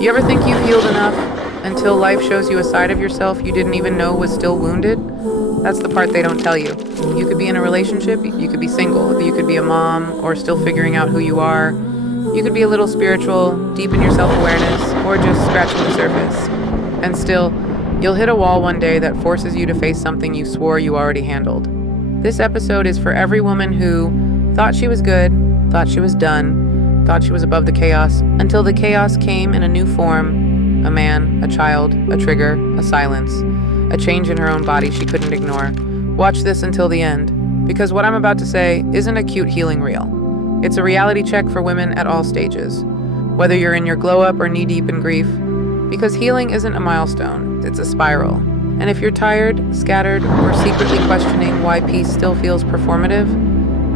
You ever think you've healed enough until life shows you a side of yourself you didn't even know was still wounded? That's the part they don't tell you. You could be in a relationship, you could be single, you could be a mom or still figuring out who you are. You could be a little spiritual, deep in your self-awareness, or just scratching the surface. And still, you'll hit a wall one day that forces you to face something you swore you already handled. This episode is for every woman who thought she was good, thought she was done, thought she was above the chaos, until the chaos came in a new form: a man, a child, a trigger, a silence, a change in her own body she couldn't ignore. Watch this until the end, because what I'm about to say isn't a cute healing reel. It's a reality check for women at all stages, whether you're in your glow-up or knee-deep in grief, because healing isn't a milestone, it's a spiral. And if you're tired, scattered, or secretly questioning why peace still feels performative,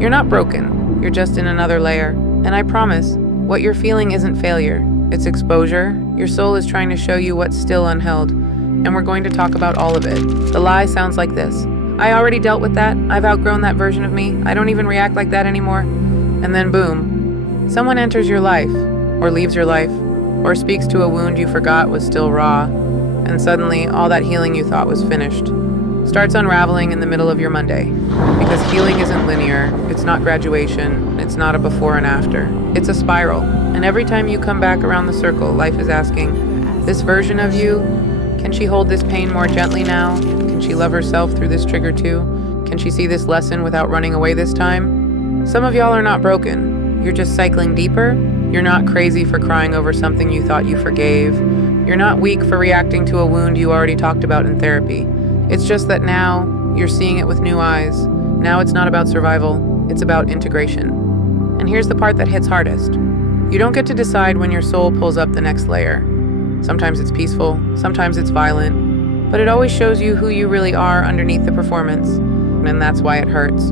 you're not broken, you're just in another layer. And I promise, what you're feeling isn't failure, it's exposure. Your soul is trying to show you what's still unheld, and we're going to talk about all of it. The lie sounds like this: I already dealt with that, I've outgrown that version of me, I don't even react like that anymore. And then boom, someone enters your life, or leaves your life, or speaks to a wound you forgot was still raw, and suddenly all that healing you thought was finished starts unraveling in the middle of your Monday. Because healing isn't linear, it's not graduation, it's not a before and after. It's a spiral, and every time you come back around the circle, life is asking, this version of you, can she hold this pain more gently now? Can she love herself through this trigger too? Can she see this lesson without running away this time? Some of y'all are not broken. You're just cycling deeper. You're not crazy for crying over something you thought you forgave. You're not weak for reacting to a wound you already talked about in therapy. It's just that now you're seeing it with new eyes. Now it's not about survival, it's about integration. And here's the part that hits hardest. You don't get to decide when your soul pulls up the next layer. Sometimes it's peaceful, sometimes it's violent, but it always shows you who you really are underneath the performance. And that's why it hurts.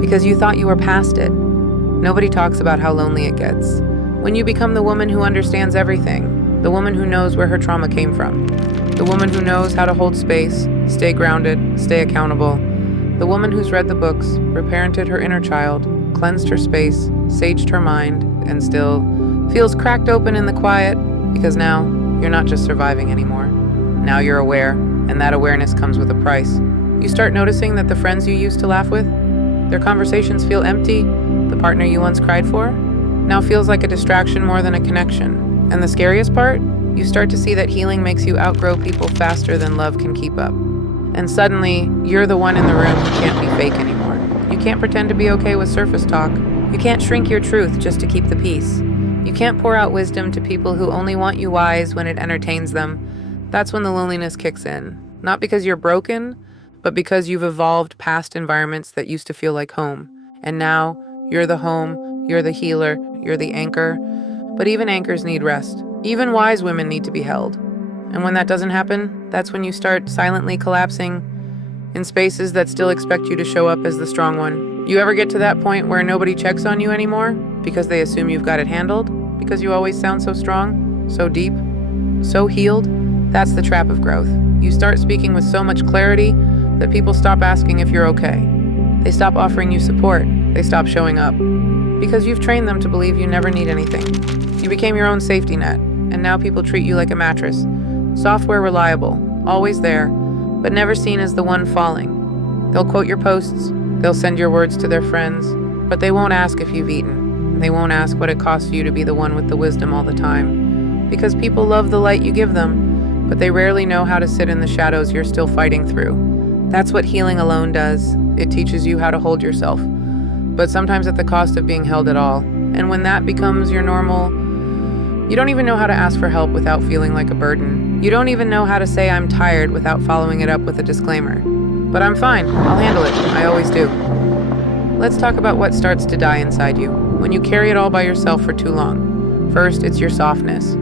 Because you thought you were past it. Nobody talks about how lonely it gets. When you become the woman who understands everything, the woman who knows where her trauma came from, the woman who knows how to hold space, stay grounded, stay accountable, the woman who's read the books, reparented her inner child, cleansed her space, saged her mind, and still feels cracked open in the quiet, because now you're not just surviving anymore. Now you're aware, and that awareness comes with a price. You start noticing that the friends you used to laugh with, their conversations feel empty. The partner you once cried for now feels like a distraction more than a connection. And the scariest part? You start to see that healing makes you outgrow people faster than love can keep up. And suddenly, you're the one in the room who can't be fake anymore. You can't pretend to be okay with surface talk. You can't shrink your truth just to keep the peace. You can't pour out wisdom to people who only want you wise when it entertains them. That's when the loneliness kicks in. Not because you're broken, but because you've evolved past environments that used to feel like home. And now, you're the home, you're the healer, you're the anchor. But even anchors need rest. Even wise women need to be held. And when that doesn't happen, that's when you start silently collapsing in spaces that still expect you to show up as the strong one. You ever get to that point where nobody checks on you anymore because they assume you've got it handled? Because you always sound so strong, so deep, so healed? That's the trap of growth. You start speaking with so much clarity that people stop asking if you're okay. They stop offering you support. They stop showing up. Because you've trained them to believe you never need anything. You became your own safety net, and now people treat you like a mattress. Software reliable, always there, but never seen as the one falling. They'll quote your posts, they'll send your words to their friends, but they won't ask if you've eaten. They won't ask what it costs you to be the one with the wisdom all the time. Because people love the light you give them, but they rarely know how to sit in the shadows you're still fighting through. That's what healing alone does. It teaches you how to hold yourself, but sometimes at the cost of being held at all. And when that becomes your normal, you don't even know how to ask for help without feeling like a burden. You don't even know how to say I'm tired without following it up with a disclaimer. But I'm fine, I'll handle it, I always do. Let's talk about what starts to die inside you when you carry it all by yourself for too long. First, it's your softness.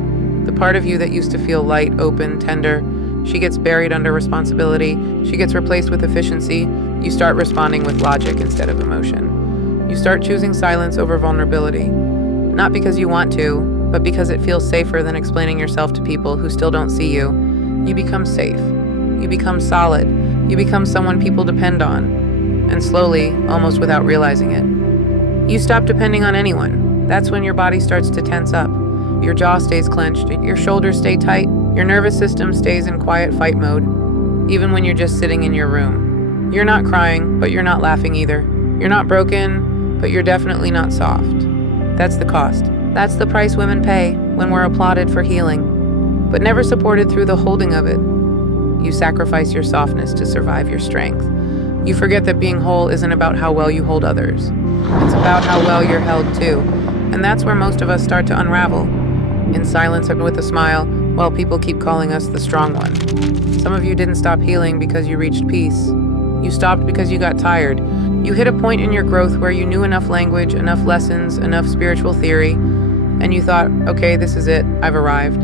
The part of you that used to feel light, open, tender, she gets buried under responsibility. She gets replaced with efficiency. You start responding with logic instead of emotion. You start choosing silence over vulnerability. Not because you want to, but because it feels safer than explaining yourself to people who still don't see you. You become safe. You become solid. You become someone people depend on. And slowly, almost without realizing it, you stop depending on anyone. That's when your body starts to tense up. Your jaw stays clenched, your shoulders stay tight, your nervous system stays in quiet fight mode, even when you're just sitting in your room. You're not crying, but you're not laughing either. You're not broken, but you're definitely not soft. That's the cost. That's the price women pay when we're applauded for healing, but never supported through the holding of it. You sacrifice your softness to survive your strength. You forget that being whole isn't about how well you hold others. It's about how well you're held too. And that's where most of us start to unravel. In silence and with a smile, while people keep calling us the strong one. Some of you didn't stop healing because you reached peace. You stopped because you got tired. You hit a point in your growth where you knew enough language, enough lessons, enough spiritual theory, and you thought, okay, this is it, I've arrived.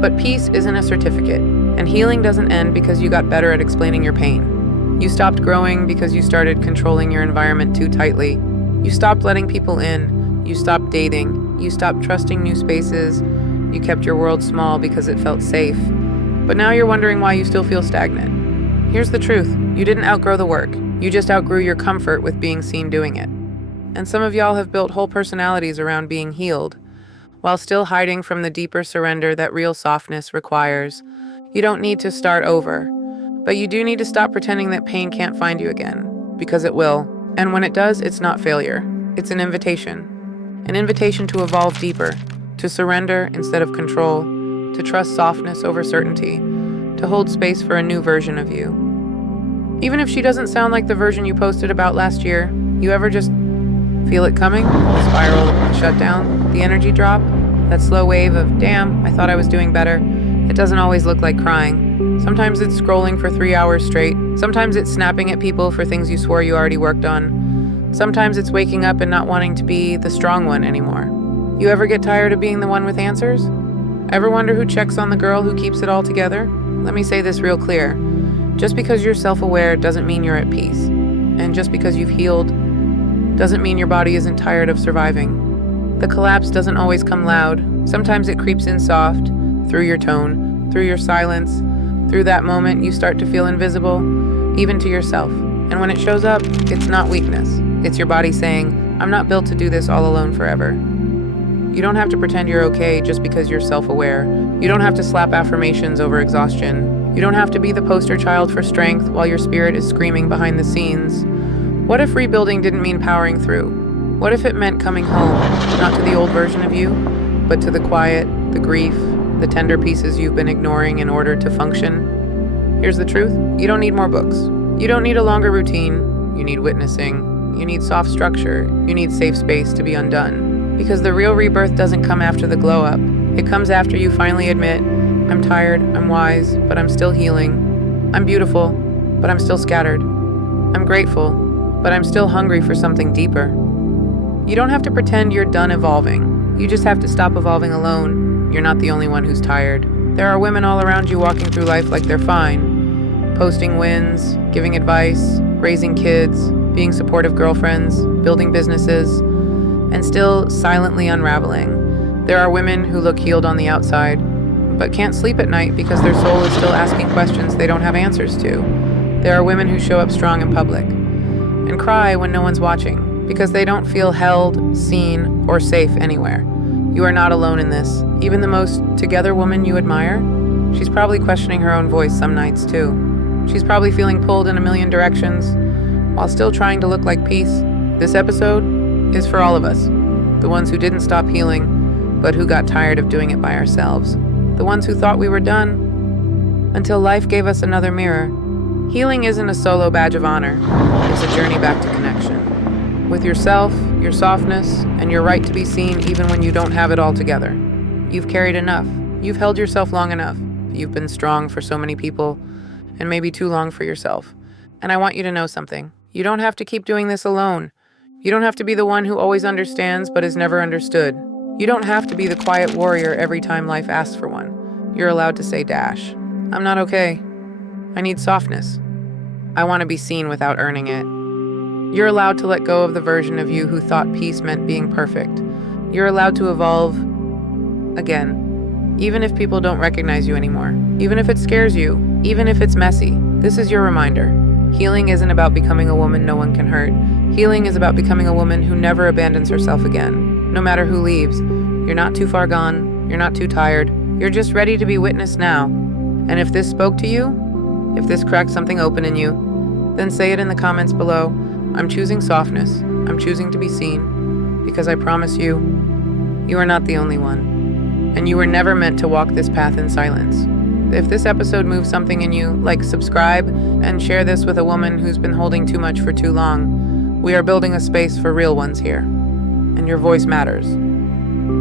But peace isn't a certificate, and healing doesn't end because you got better at explaining your pain. You stopped growing because you started controlling your environment too tightly. You stopped letting people in. You stopped dating. You stopped trusting new spaces. You kept your world small because it felt safe. But now you're wondering why you still feel stagnant. Here's the truth. You didn't outgrow the work. You just outgrew your comfort with being seen doing it. And some of y'all have built whole personalities around being healed, while still hiding from the deeper surrender that real softness requires. You don't need to start over, but you do need to stop pretending that pain can't find you again, because it will. And when it does, it's not failure. It's an invitation to evolve deeper, to surrender instead of control, to trust softness over certainty, to hold space for a new version of you. Even if she doesn't sound like the version you posted about last year, you ever just feel it coming? The spiral, the shutdown, the energy drop, that slow wave of, damn, I thought I was doing better. It doesn't always look like crying. Sometimes it's scrolling for 3 hours straight. Sometimes it's snapping at people for things you swore you already worked on. Sometimes it's waking up and not wanting to be the strong one anymore. You ever get tired of being the one with answers? Ever wonder who checks on the girl who keeps it all together? Let me say this real clear. Just because you're self-aware doesn't mean you're at peace. And just because you've healed doesn't mean your body isn't tired of surviving. The collapse doesn't always come loud. Sometimes it creeps in soft, through your tone, through your silence. Through that moment, you start to feel invisible, even to yourself. And when it shows up, it's not weakness. It's your body saying, I'm not built to do this all alone forever. You don't have to pretend you're okay just because you're self-aware. You don't have to slap affirmations over exhaustion. You don't have to be the poster child for strength while your spirit is screaming behind the scenes. What if rebuilding didn't mean powering through? What if it meant coming home, not to the old version of you, but to the quiet, the grief, the tender pieces you've been ignoring in order to function? Here's the truth. You don't need more books. You don't need a longer routine. You need witnessing. You need soft structure. You need safe space to be undone. Because the real rebirth doesn't come after the glow up. It comes after you finally admit, I'm tired, I'm wise, but I'm still healing. I'm beautiful, but I'm still scattered. I'm grateful, but I'm still hungry for something deeper. You don't have to pretend you're done evolving. You just have to stop evolving alone. You're not the only one who's tired. There are women all around you walking through life like they're fine. Posting wins, giving advice, raising kids, being supportive girlfriends, building businesses, and still silently unraveling. There are women who look healed on the outside, but can't sleep at night because their soul is still asking questions they don't have answers to. There are women who show up strong in public and cry when no one's watching because they don't feel held, seen, or safe anywhere. You are not alone in this. Even the most together woman you admire, she's probably questioning her own voice some nights too. She's probably feeling pulled in a million directions while still trying to look like peace. This episode is for all of us. The ones who didn't stop healing, but who got tired of doing it by ourselves. The ones who thought we were done until life gave us another mirror. Healing isn't a solo badge of honor. It's a journey back to connection. With yourself, your softness, and your right to be seen even when you don't have it all together. You've carried enough. You've held yourself long enough. You've been strong for so many people, and maybe too long for yourself. And I want you to know something. You don't have to keep doing this alone. You don't have to be the one who always understands but is never understood. You don't have to be the quiet warrior every time life asks for one. You're allowed to say dash. I'm not okay. I need softness. I want to be seen without earning it. You're allowed to let go of the version of you who thought peace meant being perfect. You're allowed to evolve again. Even if people don't recognize you anymore. Even if it scares you. Even if it's messy. This is your reminder. Healing isn't about becoming a woman no one can hurt. Healing is about becoming a woman who never abandons herself again. No matter who leaves, you're not too far gone. You're not too tired. You're just ready to be witnessed now. And if this spoke to you, if this cracked something open in you, then say it in the comments below. I'm choosing softness. I'm choosing to be seen. Because I promise you, you are not the only one. And you were never meant to walk this path in silence. If this episode moves something in you, like subscribe and share this with a woman who's been holding too much for too long. We are building a space for real ones here. And your voice matters.